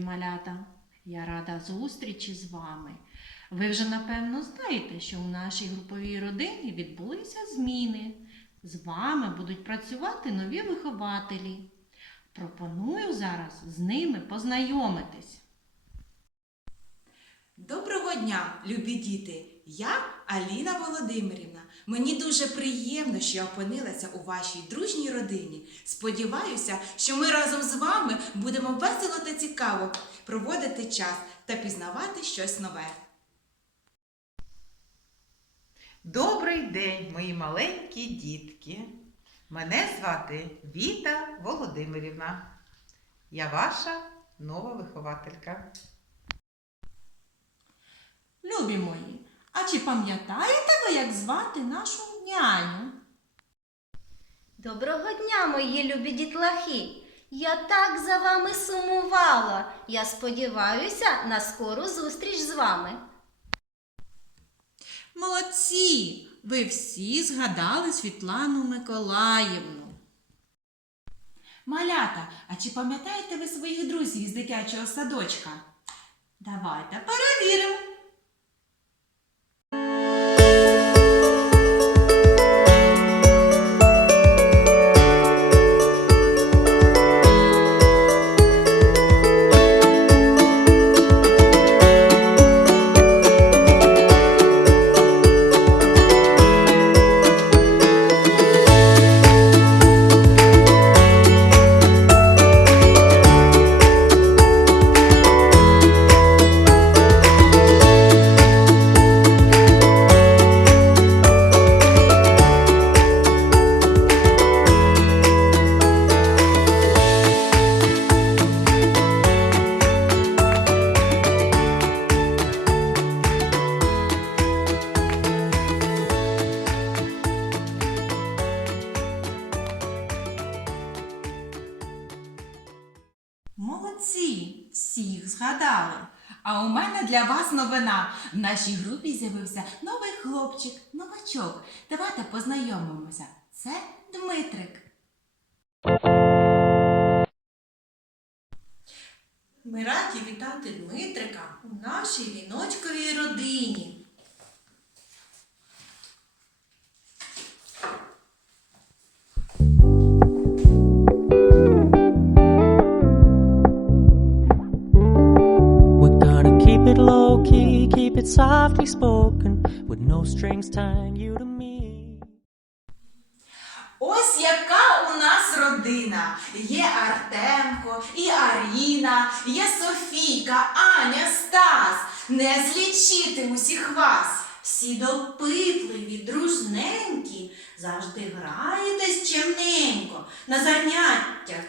малята! Я рада зустрічі з вами. Ви вже напевно знаєте, що у нашій груповій родині відбулися зміни. З вами будуть працювати нові вихователі. Пропоную зараз з ними познайомитись. Доброго дня, любі діти! Я Аліна Володимирівна. Мені дуже приємно, що я опинилася у вашій дружній родині. Сподіваюся, що ми разом з вами будемо весело та цікаво проводити час та пізнавати щось нове. Добрий день, мої маленькі дітки. Мене звати Віта Володимирівна. Я ваша нова вихователька. Любі мої, а чи пам'ятаєте ви, як звати нашу няню? Доброго дня, мої любі дітлахи! Я так за вами сумувала. Я сподіваюся на скору зустріч з вами. Молодці! Ви всі згадали Світлану Миколаївну. Малята, а чи пам'ятаєте ви своїх друзів з дитячого садочка? Давайте перевіримо. Молодці! Всіх згадали. А у мене для вас новина. В нашій групі з'явився новий хлопчик, новачок. Давайте познайомимося. Це Дмитрик. Ми раді вітати Дмитрика у нашій віночковій родині. Softly spoken, with no strings tying you to me. Ось яка у нас родина. Є Артемко, і Аріна, є Софійка, Аня, Стас. Не злічити усіх вас. Всі допитливі, дружненькі, завжди граєтесь чимненько. На заняттях